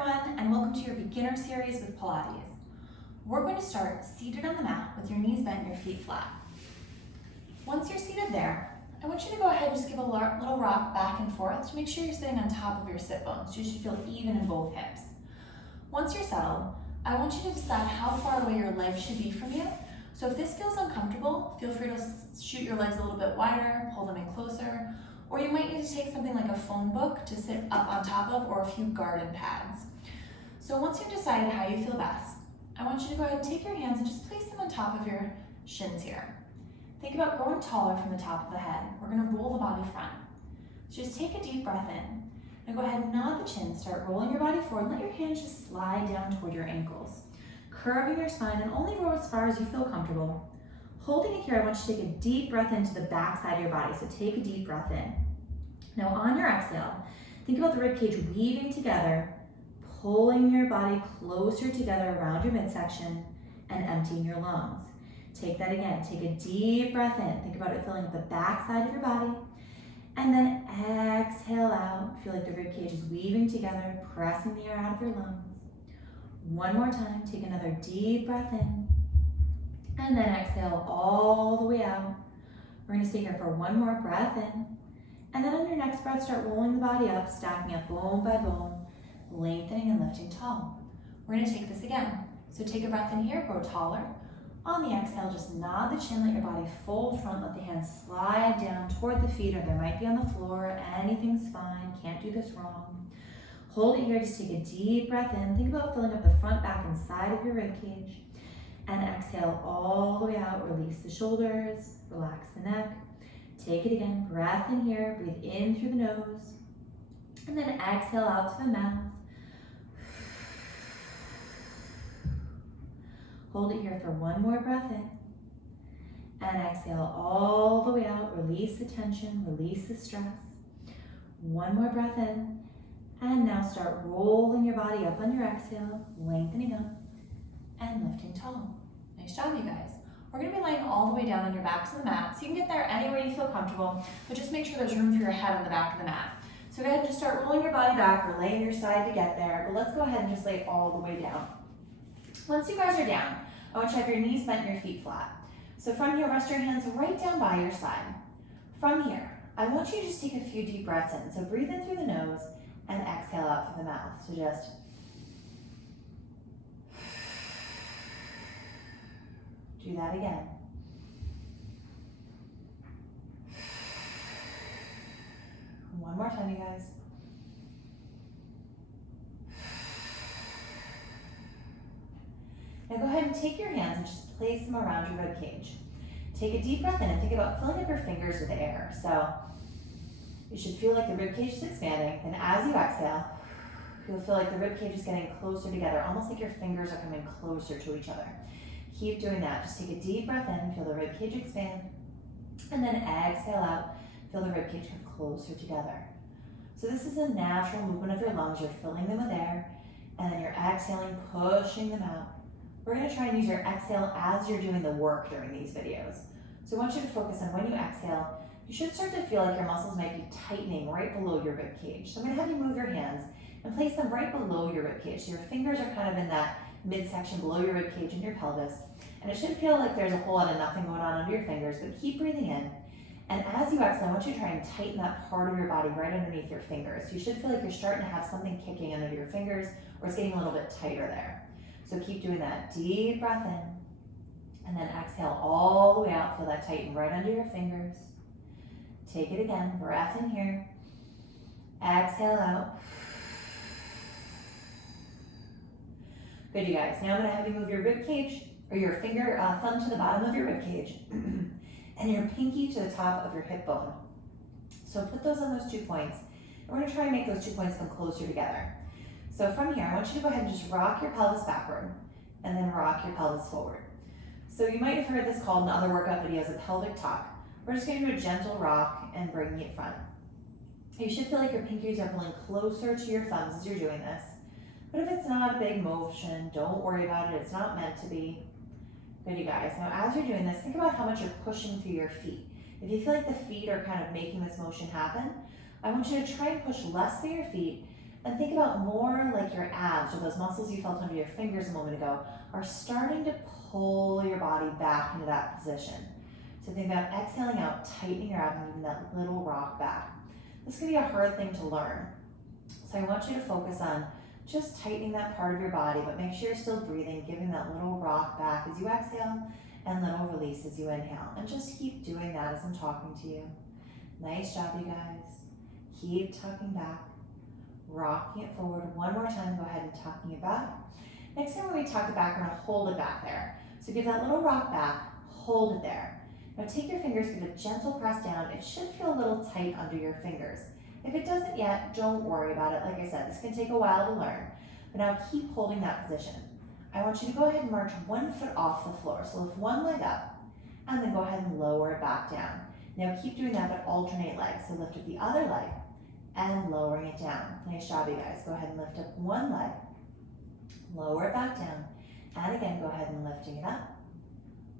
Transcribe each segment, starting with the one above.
everyone, and welcome to your beginner series with Pilates. We're going to start seated on the mat with your knees bent and your feet flat. Once you're seated there, I want you to go ahead and just give a little rock back and forth to make sure you're sitting on top of your sit bones. You should feel even in both hips. Once you're settled, I want you to decide how far away your legs should be from you. So if this feels uncomfortable, feel free to shoot your legs a little bit wider, pull them in closer, or you might need to take something like a phone book to sit up on top of, or a few garden pads. So once you've decided how you feel best, I want you to go ahead and take your hands and just place them on top of your shins here. Think about growing taller from the top of the head. We're gonna roll the body front. So just take a deep breath in. And go ahead and nod the chin, start rolling your body forward, and let your hands just slide down toward your ankles. Curving your spine and only roll as far as you feel comfortable. Holding it here, I want you to take a deep breath into the back side of your body. So take a deep breath in. Now on your exhale, think about the ribcage weaving together, pulling your body closer together around your midsection and emptying your lungs. Take that again, take a deep breath in. Think about it filling up the back side of your body. And then exhale out. Feel like the ribcage is weaving together, pressing the air out of your lungs. One more time, take another deep breath in. And then exhale all the way out. We're gonna stay here for one more breath in. And then on your next breath, start rolling the body up, stacking up bone by bone, lengthening and lifting tall. We're gonna take this again. So take a breath in here, grow taller. On the exhale, just nod the chin, let your body fold front, let the hands slide down toward the feet, or they might be on the floor, anything's fine, can't do this wrong. Hold it here, just take a deep breath in. Think about filling up the front, back, and side of your ribcage. And exhale all the way out, release the shoulders, relax the neck. Take it again, breath in here, breathe in through the nose. And then exhale out to the mouth. Hold it here for one more breath in. And exhale all the way out, release the tension, release the stress. One more breath in. And now start rolling your body up on your exhale, lengthening up and lifting tall. Nice job, you guys. We're gonna be laying all the way down on your backs of the mat, so you can get there any way you feel comfortable, but just make sure there's room for your head on the back of the mat. So go ahead and just start rolling your body back or laying your side to get there, but let's go ahead and just lay all the way down. Once you guys are down, I want you to have your knees bent and your feet flat. So from here, rest your hands right down by your side. From here, I want you to just take a few deep breaths in. So breathe in through the nose and exhale out through the mouth. So just do that again. One more time, you guys. Now go ahead and take your hands and just place them around your rib cage. Take a deep breath in and think about filling up your fingers with air. So you should feel like the rib cage is expanding. And as you exhale, you'll feel like the rib cage is getting closer together, almost like your fingers are coming closer to each other. Keep doing that. Just take a deep breath in, feel the rib cage expand, and then exhale out, feel the rib cage come closer together. So this is a natural movement of your lungs. You're filling them with air, and then you're exhaling, pushing them out. We're gonna try and use your exhale as you're doing the work during these videos. So I want you to focus on when you exhale, you should start to feel like your muscles might be tightening right below your rib cage. So I'm gonna have you move your hands and place them right below your rib cage. So your fingers are kind of in that midsection below your rib cage and your pelvis. And it should feel like there's a whole lot of nothing going on under your fingers, but keep breathing in. And as you exhale, I want you to try and tighten that part of your body right underneath your fingers. You should feel like you're starting to have something kicking under your fingers, or it's getting a little bit tighter there. So keep doing that. Deep breath in, and then exhale all the way out. Feel that tighten right under your fingers. Take it again, breath in here. Exhale out. Good, you guys. Now I'm gonna have you move your rib cage, or your finger, thumb to the bottom of your rib cage, and your pinky to the top of your hip bone. So put those on those 2 points, and we're gonna try and make those 2 points come closer together. So from here, I want you to go ahead and just rock your pelvis backward, and then rock your pelvis forward. So you might have heard this called in other workout videos, a pelvic tuck. We're just gonna do a gentle rock and bring it front. You should feel like your pinkies are pulling closer to your thumbs as you're doing this. But if it's not a big motion, don't worry about it. It's not meant to be. Good, you guys. Now, as you're doing this, think about how much you're pushing through your feet. If you feel like the feet are kind of making this motion happen, I want you to try and push less through your feet And think about more like your abs, or those muscles you felt under your fingers a moment ago, are starting to pull your body back into that position. So think about exhaling out, tightening your abs, and giving that little rock back. This can be a hard thing to learn. So I want you to focus on just tightening that part of your body, but make sure you're still breathing, giving that little rock back as you exhale and little release as you inhale. And just keep doing that as I'm talking to you. Nice job, you guys. Keep tucking back, rocking it forward. One more time, go ahead and tucking it back. Next time when we tuck it back, we're gonna hold it back there. So give that little rock back, hold it there. Now take your fingers, give a gentle press down. It should feel a little tight under your fingers. If it doesn't yet, don't worry about it. Like I said, this can take a while to learn, but now keep holding that position. I want you to go ahead and march 1 foot off the floor. So lift one leg up, and then go ahead and lower it back down. Now keep doing that, but alternate legs. So lift up the other leg, and lowering it down. Nice job, you guys. Go ahead and lift up one leg, lower it back down, and again, go ahead and lifting it up,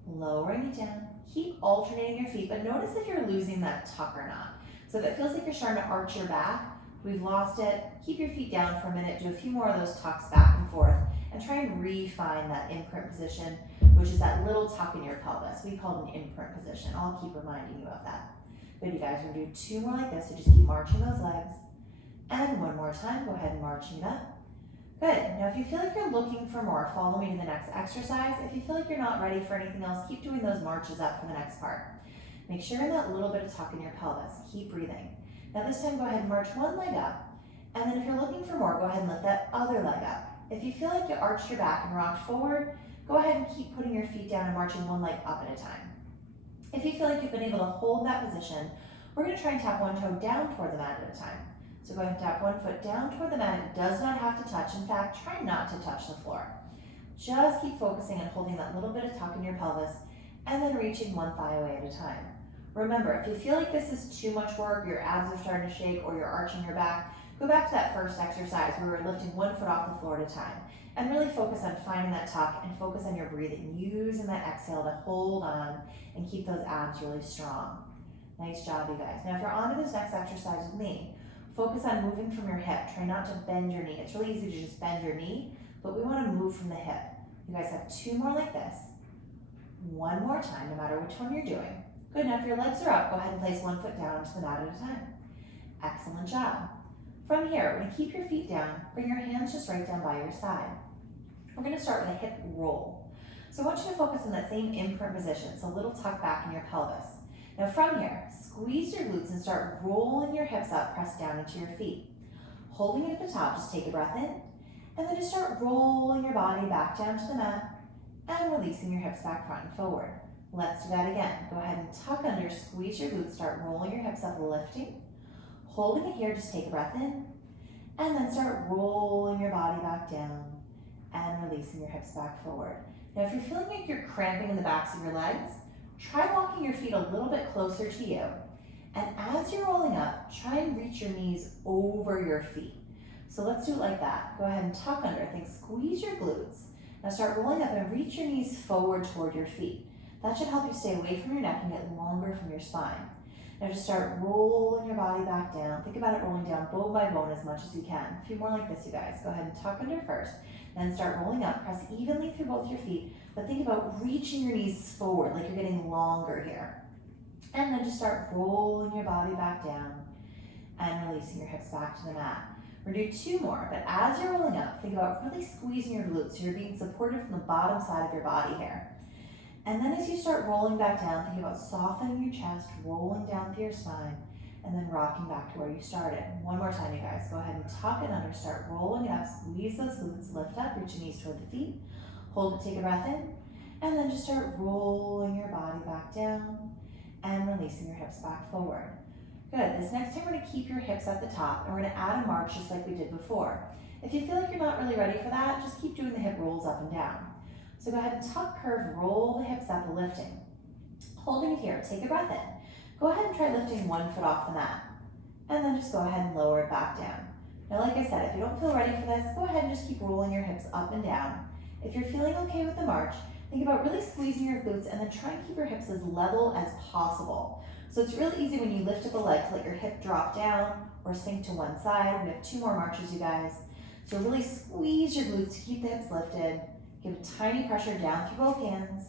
lowering it down. Keep alternating your feet, but notice if you're losing that tuck or not. So if it feels like you're starting to arch your back, we've lost it, keep your feet down for a minute, do a few more of those tucks back and forth, and try and refine that imprint position, which is that little tuck in your pelvis. We call it an imprint position. I'll keep reminding you of that. Good, you guys, we're gonna do 2 more like this, so just keep marching those legs. And one more time, go ahead and marching it up. Good, now if you feel like you're looking for more, follow me to the next exercise. If you feel like you're not ready for anything else, keep doing those marches up for the next part. Make sure you're in that little bit of tuck in your pelvis. Keep breathing. Now this time, go ahead and march one leg up. And then if you're looking for more, go ahead and lift that other leg up. If you feel like you arched your back and rocked forward, go ahead and keep putting your feet down and marching one leg up at a time. If you feel like you've been able to hold that position, we're gonna try and tap one toe down toward the mat at a time. So go ahead and tap one foot down toward the mat. It does not have to touch. In fact, try not to touch the floor. Just keep focusing on holding that little bit of tuck in your pelvis and then reaching one thigh away at a time. Remember, if you feel like this is too much work, your abs are starting to shake, or you're arching your back, go back to that first exercise where we were lifting 1 foot off the floor at a time. And really focus on finding that tuck and focus on your breathing, using that exhale to hold on and keep those abs really strong. Nice job, you guys. Now, if you're on to this next exercise with me, focus on moving from your hip. Try not to bend your knee. It's really easy to just bend your knee, but we want to move from the hip. You guys have 2 more like this. One more time, no matter which one you're doing. Good, now if your legs are up, go ahead and place 1 foot down onto the mat at a time. Excellent job. From here, we're gonna keep your feet down, bring your hands just right down by your side. We're gonna start with a hip roll. So I want you to focus on that same imprint position, so a little tuck back in your pelvis. Now from here, squeeze your glutes and start rolling your hips up, press down into your feet. Holding it at the top, just take a breath in, and then just start rolling your body back down to the mat, and releasing your hips back front and forward. Let's do that again. Go ahead and tuck under, squeeze your glutes, start rolling your hips up, lifting. Holding it here, just take a breath in, and then start rolling your body back down and releasing your hips back forward. Now, if you're feeling like you're cramping in the backs of your legs, try walking your feet a little bit closer to you. And as you're rolling up, try and reach your knees over your feet. So let's do it like that. Go ahead and tuck under, think squeeze your glutes. Now start rolling up and reach your knees forward toward your feet. That should help you stay away from your neck and get longer from your spine. Now just start rolling your body back down. Think about it rolling down bone by bone as much as you can. A few more like this, you guys. Go ahead and tuck under first, then start rolling up. Press evenly through both your feet, but think about reaching your knees forward like you're getting longer here. And then just start rolling your body back down and releasing your hips back to the mat. We're gonna do 2 more, but as you're rolling up, think about really squeezing your glutes so you're being supported from the bottom side of your body here. And then as you start rolling back down, think about softening your chest, rolling down through your spine, and then rocking back to where you started. One more time, you guys. Go ahead and tuck it under, start rolling it up, squeeze those glutes, lift up, reach your knees toward the feet, hold it, take a breath in, and then just start rolling your body back down and releasing your hips back forward. Good, this next time we're gonna keep your hips at the top and we're gonna add a march just like we did before. If you feel like you're not really ready for that, just keep doing the hip rolls up and down. So go ahead and tuck, curve, roll the hips up, lifting. Holding it here, take a breath in. Go ahead and try lifting 1 foot off the mat. And then just go ahead and lower it back down. Now, like I said, if you don't feel ready for this, go ahead and just keep rolling your hips up and down. If you're feeling okay with the march, think about really squeezing your glutes and then try and keep your hips as level as possible. So it's really easy when you lift up a leg to let your hip drop down or sink to one side. We have 2 more marches, you guys. So really squeeze your glutes to keep the hips lifted. Give a tiny pressure down through both hands.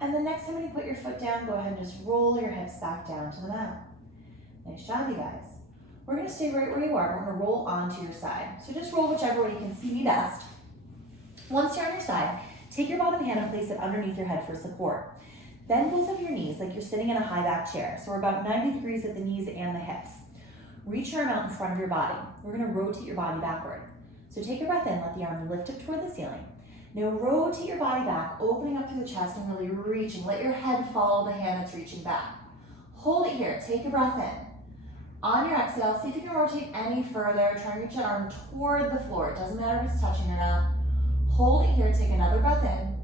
And the next time when you put your foot down, go ahead and just roll your hips back down to the mat. Nice job, you guys. We're gonna stay right where you are. We're gonna roll onto your side. So just roll whichever way you can see me best. Once you're on your side, take your bottom hand and place it underneath your head for support. Bend both of your knees like you're sitting in a high back chair. So we're about 90 degrees at the knees and the hips. Reach your arm out in front of your body. We're gonna rotate your body backward. So take a breath in, let the arm lift up toward the ceiling. Now rotate your body back, opening up through the chest and really reaching. Let your head follow the hand that's reaching back. Hold it here, take a breath in. On your exhale, see if you can rotate any further. Try and reach that arm toward the floor. It doesn't matter if it's touching or not. Hold it here, take another breath in.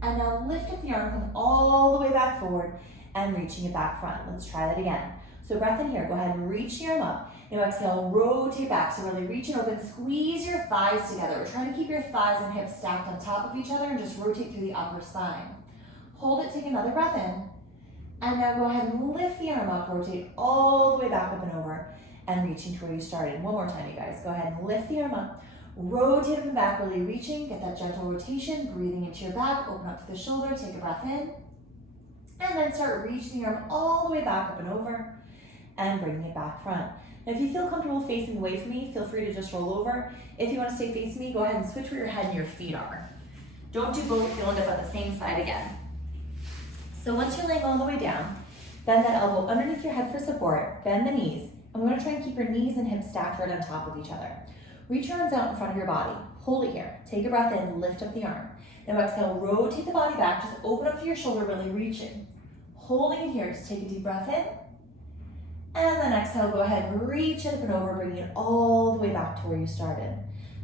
And now lift up the arm, come all the way back forward and reaching it back front. Let's try that again. So breath in here, go ahead and reach the arm up. Now exhale, rotate back. So really reach and open, squeeze your thighs together. We're trying to keep your thighs and hips stacked on top of each other and just rotate through the upper spine. Hold it, take another breath in. And now go ahead and lift the arm up, rotate all the way back up and over and reaching to where you started. One more time, you guys. Go ahead and lift the arm up, rotate up and back, really reaching, get that gentle rotation, breathing into your back, open up to the shoulder, take a breath in. And then start reaching the arm all the way back up and over and bringing it back front. Now, if you feel comfortable facing away from me, feel free to just roll over. If you want to stay facing me, go ahead and switch where your head and your feet are. Don't do both, you'll end up on the same side again. So once you're laying all the way down, bend that elbow underneath your head for support, bend the knees, and we want to try and keep your knees and hips stacked right on top of each other. Reach your arms out in front of your body, hold it here, take a breath in, lift up the arm. Now exhale, rotate the body back, just open up through your shoulder, really reaching. Holding it here, just take a deep breath in. And then exhale, go ahead and reach it up and over, bringing it all the way back to where you started.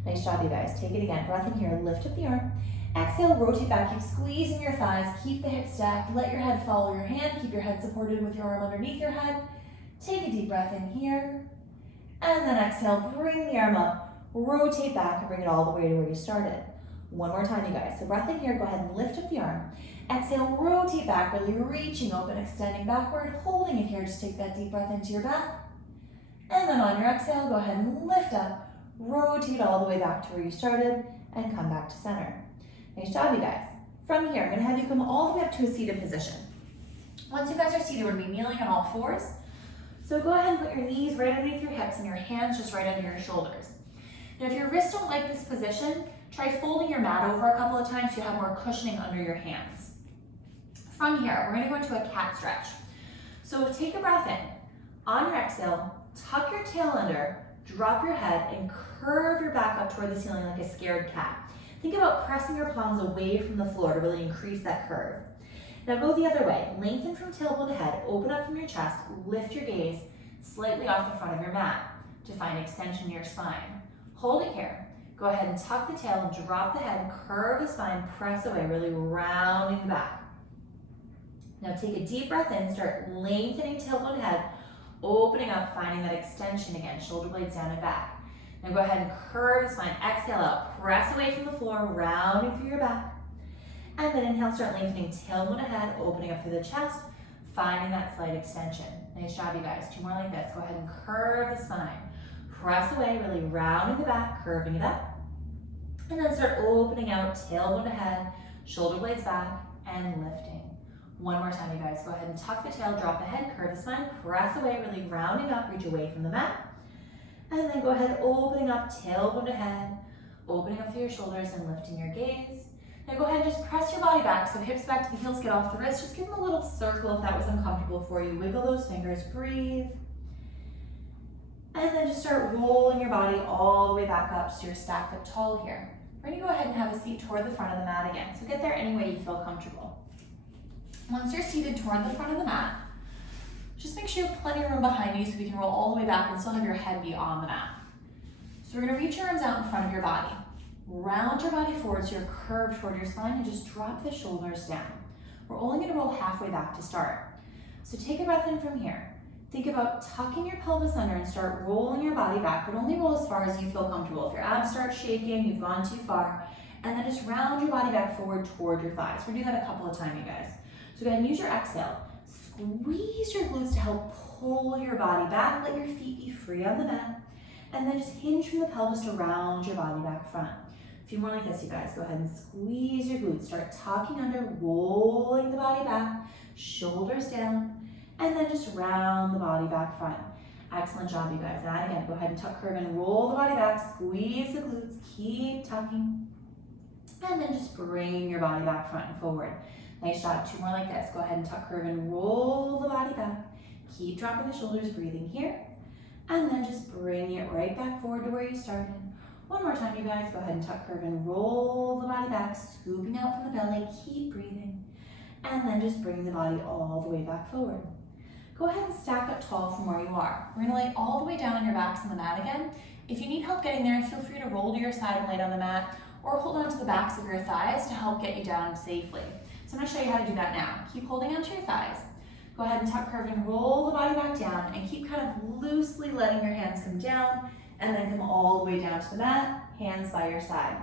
Nice job, you guys. Take it again. Breath in here, lift up the arm. Exhale, rotate back, keep squeezing your thighs, keep the hips stacked, let your head follow your hand, keep your head supported with your arm underneath your head. Take a deep breath in here. And then exhale, bring the arm up, rotate back and bring it all the way to where you started. One more time, you guys. So breath in here, go ahead and lift up the arm. Exhale, rotate back, really reaching open, extending backward, holding it here. Just take that deep breath into your back. And then on your exhale, go ahead and lift up, rotate all the way back to where you started and come back to center. Nice job, you guys. From here, I'm gonna have you come all the way up to a seated position. Once you guys are seated, we're gonna be kneeling on all fours. So go ahead and put your knees right underneath your hips and your hands just right under your shoulders. Now, if your wrists don't like this position, try folding your mat over a couple of times so you have more cushioning under your hands. From here, we're gonna go into a cat stretch. So take a breath in. On your exhale, tuck your tail under, drop your head, and curve your back up toward the ceiling like a scared cat. Think about pressing your palms away from the floor to really increase that curve. Now go the other way. Lengthen from tailbone to head, open up from your chest, lift your gaze slightly off the front of your mat to find extension in your spine. Hold it here. Go ahead and tuck the tail, drop the head, curve the spine, press away, really rounding the back. Now take a deep breath in, start lengthening tailbone to head, opening up, finding that extension again, shoulder blades down and back. Now go ahead and curve the spine, exhale out, press away from the floor, rounding through your back. And then inhale, start lengthening tailbone to head, opening up through the chest, finding that slight extension. Nice job, you guys. 2 more like this. Go ahead and curve the spine. Press away, really rounding the back, curving it up. And then start opening out, tailbone to head, shoulder blades back, and lifting. One more time, you guys. Go ahead and tuck the tail, drop the head, curve the spine, press away, really rounding up, reach away from the mat. And then go ahead, opening up, tailbone to head, opening up through your shoulders and lifting your gaze. Now go ahead and just press your body back, so hips back to the heels, get off the wrist. Just give them a little circle if that was uncomfortable for you. Wiggle those fingers, breathe. And then just start rolling your body all the way back up so you're stacked up tall here. We're gonna go ahead and have a seat toward the front of the mat again. So get there any way you feel comfortable. Once you're seated toward the front of the mat, just make sure you have plenty of room behind you so we can roll all the way back and still have your head be on the mat. So we're gonna reach your arms out in front of your body. Round your body forward so you're curved toward your spine and just drop the shoulders down. We're only gonna roll halfway back to start. So take a breath in from here. Think about tucking your pelvis under and start rolling your body back, but only roll as far as you feel comfortable. If your abs start shaking, you've gone too far, and then just round your body back forward toward your thighs. We're gonna do that a couple of times, you guys. So go ahead and use your exhale. Squeeze your glutes to help pull your body back, let your feet be free on the mat, and then just hinge from the pelvis to round your body back front. A few more like this, you guys. Go ahead and squeeze your glutes. Start tucking under, rolling the body back, shoulders down, and then just round the body back front. Excellent job, you guys. And again, go ahead and tuck, curve, and roll the body back. Squeeze the glutes, keep tucking, and then just bring your body back front and forward. Nice job. Two more like this. Go ahead and tuck, curve, and roll the body back. Keep dropping the shoulders, breathing here, and then just bring it right back forward to where you started. One more time, you guys. Go ahead and tuck, curve, and roll the body back, scooping out from the belly. Keep breathing. And then just bring the body all the way back forward. Go ahead and stack up tall from where you are. We're gonna lay all the way down on your backs on the mat again. If you need help getting there, feel free to roll to your side and lay down the mat, or hold on to the backs of your thighs to help get you down safely. So I'm gonna show you how to do that now. Keep holding onto your thighs. Go ahead and tuck, curve, and roll the body back down, and keep kind of loosely letting your hands come down, and then come all the way down to the mat, hands by your side.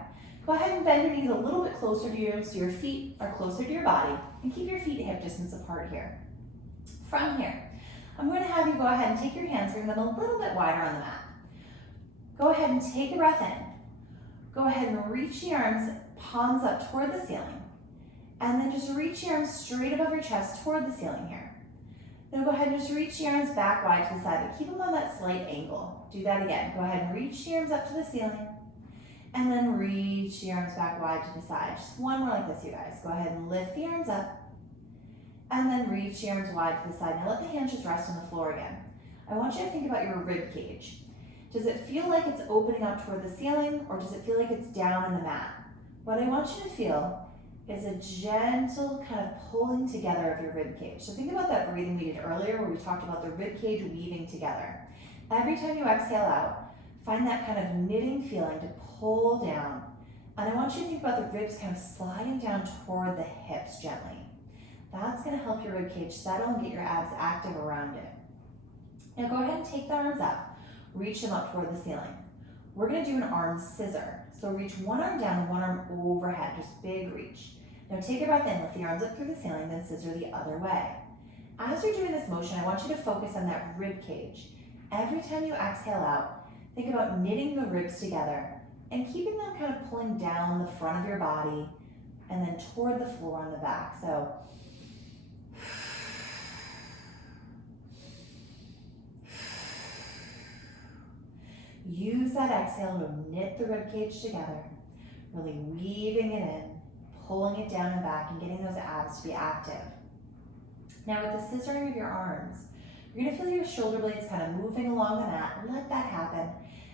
Go ahead and bend your knees a little bit closer to you so your feet are closer to your body, and keep your feet hip distance apart here. From here, I'm going to have you go ahead and take your hands, bring them a little bit wider on the mat. Go ahead and take a breath in. Go ahead and reach the arms, palms up toward the ceiling, and then just reach your arms straight above your chest toward the ceiling here. Then go ahead and just reach your arms back wide to the side, but keep them on that slight angle. Do that again. Go ahead and reach the arms up to the ceiling, and then reach the arms back wide to the side. Just one more like this, you guys. Go ahead and lift the arms up, and then reach the arms wide to the side. Now let the hands just rest on the floor again. I want you to think about your rib cage. Does it feel like it's opening up toward the ceiling, or does it feel like it's down in the mat? What I want you to feel is a gentle kind of pulling together of your rib cage. So think about that breathing we did earlier where we talked about the rib cage weaving together. Every time you exhale out, find that kind of knitting feeling to pull down. And I want you to think about the ribs kind of sliding down toward the hips gently. That's going to help your rib cage settle and get your abs active around it. Now go ahead and take the arms up, reach them up toward the ceiling. We're going to do an arm scissor. So reach one arm down and one arm overhead, just big reach. Now take a breath in, lift the arms up through the ceiling, then scissor the other way. As you're doing this motion, I want you to focus on that rib cage. Every time you exhale out, think about knitting the ribs together and keeping them kind of pulling down the front of your body and then toward the floor on the back. So use that exhale to knit the rib cage together, really weaving it in, pulling it down and back, and getting those abs to be active. Now with the scissoring of your arms, you're going to feel your shoulder blades kind of moving along the mat. Let that happen,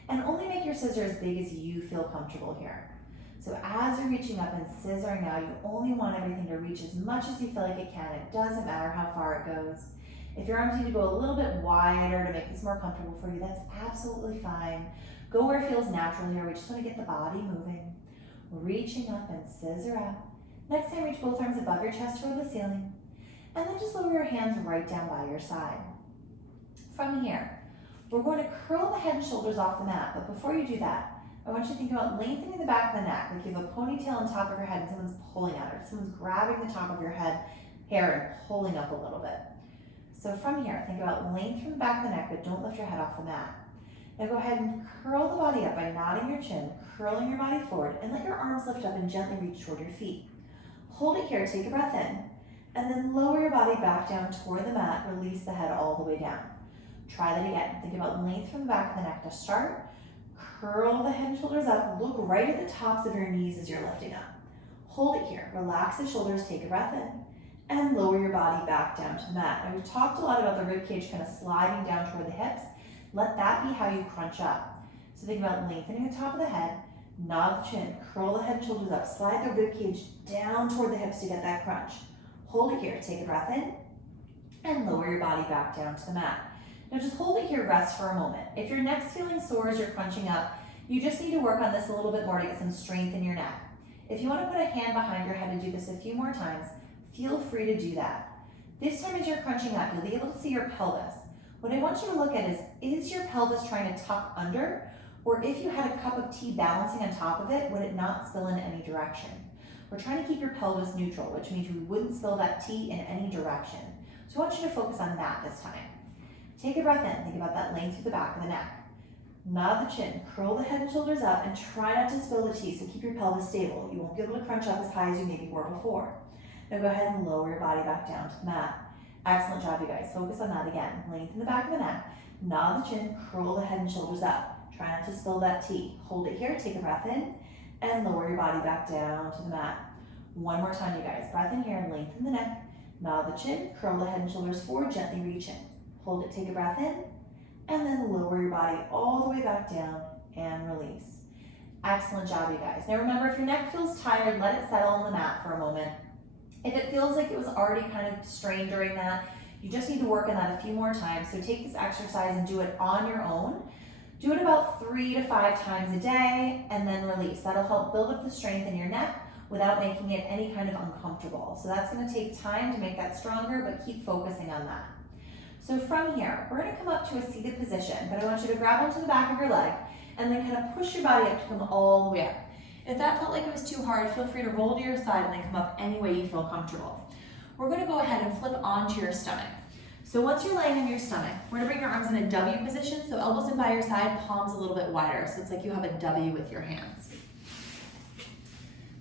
and only make your scissor as big as you feel comfortable here. So as you're reaching up and scissoring out, you only want everything to reach as much as you feel like it can. It doesn't matter how far it goes. If your arms need to go a little bit wider to make this more comfortable for you, that's absolutely fine. Go where it feels natural here. We just want to get the body moving. Reaching up and scissor out. Next time, reach both arms above your chest toward the ceiling. And then just lower your hands right down by your side. From here, we're going to curl the head and shoulders off the mat. But before you do that, I want you to think about lengthening the back of the neck, like you have a ponytail on top of your head and someone's pulling at it. Someone's grabbing the top of your head hair and pulling up a little bit. So from here, think about length from the back of the neck, but don't lift your head off the mat. Now go ahead and curl the body up by nodding your chin, curling your body forward, and let your arms lift up and gently reach toward your feet. Hold it here, take a breath in, and then lower your body back down toward the mat, release the head all the way down. Try that again. Think about length from the back of the neck to start. Curl the head and shoulders up, look right at the tops of your knees as you're lifting up. Hold it here, relax the shoulders, take a breath in, and lower your body back down to the mat. And we've talked a lot about the rib cage kind of sliding down toward the hips. Let that be how you crunch up. So think about lengthening the top of the head, nod the chin, curl the head and shoulders up, slide the rib cage down toward the hips to get that crunch. Hold it here, take a breath in, and lower your body back down to the mat. Now just hold it here, rest for a moment. If your neck's feeling sore as you're crunching up, you just need to work on this a little bit more to get some strength in your neck. If you want to put a hand behind your head and do this a few more times, feel free to do that. This time as you're crunching up, you'll be able to see your pelvis. What I want you to look at is your pelvis trying to tuck under? Or if you had a cup of tea balancing on top of it, would it not spill in any direction? We're trying to keep your pelvis neutral, which means we wouldn't spill that tea in any direction. So I want you to focus on that this time. Take a breath in. Think about that length through the back of the neck. Nod the chin, curl the head and shoulders up, and try not to spill the tea, so keep your pelvis stable. You won't be able to crunch up as high as you maybe were before. Now go ahead and lower your body back down to the mat. Excellent job, you guys. Focus on that again. Lengthen the back of the neck, nod the chin, curl the head and shoulders up. Try not to spill that tea. Hold it here, take a breath in, and lower your body back down to the mat. One more time, you guys. Breath in here, lengthen the neck, nod the chin, curl the head and shoulders forward, gently reach in. Hold it, take a breath in, and then lower your body all the way back down and release. Excellent job, you guys. Now remember, if your neck feels tired, let it settle on the mat for a moment. If it feels like it was already kind of strained during that, you just need to work on that a few more times. So take this exercise and do it on your own. Do it about 3 to 5 times a day and then release. That'll help build up the strength in your neck without making it any kind of uncomfortable. So that's gonna take time to make that stronger, but keep focusing on that. So from here, we're gonna come up to a seated position, but I want you to grab onto the back of your leg and then kind of push your body up to come all the way up. If that felt like it was too hard, feel free to roll to your side and then come up any way you feel comfortable. We're gonna go ahead and flip onto your stomach. So once you're laying on your stomach, we're gonna bring your arms in a W position, so elbows in by your side, palms a little bit wider, so it's like you have a W with your hands.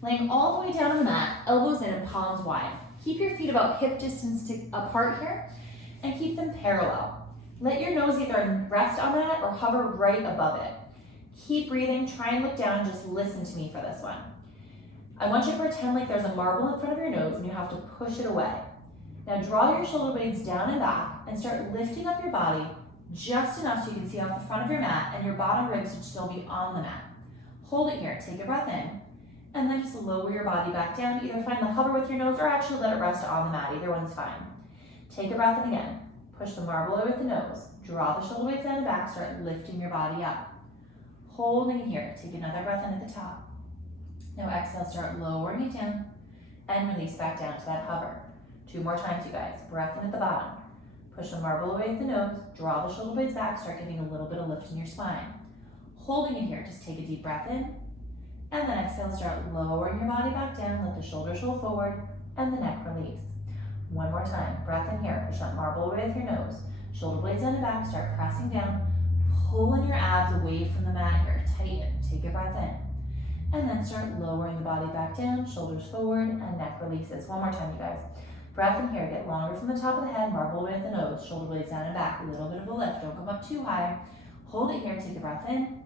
Laying all the way down on the mat, elbows in and palms wide. Keep your feet about hip distance apart here, and keep them parallel. Let your nose either rest on that or hover right above it. Keep breathing, try and look down, just listen to me for this one. I want you to pretend like there's a marble in front of your nose and you have to push it away. Now draw your shoulder blades down and back and start lifting up your body just enough so you can see off the front of your mat and your bottom ribs should still be on the mat. Hold it here, take a breath in, and then just lower your body back down. Either find the hover with your nose or actually let it rest on the mat, either one's fine. Take a breath in again, push the marble away with the nose, draw the shoulder blades down and back, start lifting your body up. Holding it here, take another breath in at the top. Now exhale, start lowering it down and release back down to that hover. 2 more times, you guys. Breath in at the bottom. Push the marble away with the nose, draw the shoulder blades back, start giving a little bit of lift in your spine. Holding it here, just take a deep breath in, and then exhale, start lowering your body back down, let the shoulders roll forward, and the neck release. 1 more time, breath in here, push that marble away with your nose, shoulder blades down and back, start pressing down, pulling your abs away from the mat here, tighten, take a breath in, and then start lowering the body back down, shoulders forward, and neck releases. 1 more time, you guys. Breath in here, get longer from the top of the head, marble away with the nose, shoulder blades down and back, a little bit of a lift, don't come up too high. Hold it here, take a breath in,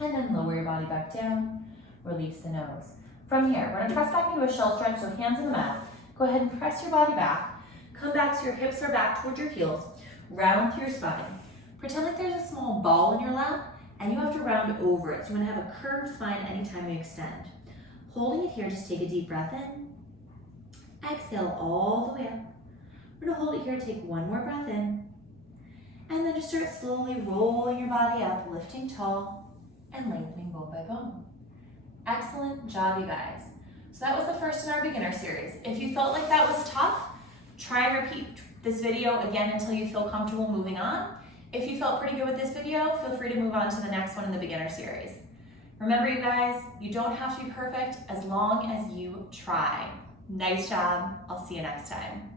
and then lower your body back down, release the nose. From here, we're gonna press back into a shell stretch, so hands in the mat. Go ahead and press your body back, come back so your hips are back towards your heels, round through your spine. Pretend like there's a small ball in your lap and you have to round over it. So you're gonna have a curved spine anytime you extend. Holding it here, just take a deep breath in. Exhale all the way up. We're gonna hold it here, take 1 more breath in. And then just start slowly rolling your body up, lifting tall and lengthening bone by bone. Excellent job, you guys. So that was the first in our beginner series. If you felt like that was tough, try and repeat this video again until you feel comfortable moving on. If you felt pretty good with this video, feel free to move on to the next one in the beginner series. Remember, you guys, you don't have to be perfect as long as you try. Nice job. I'll see you next time.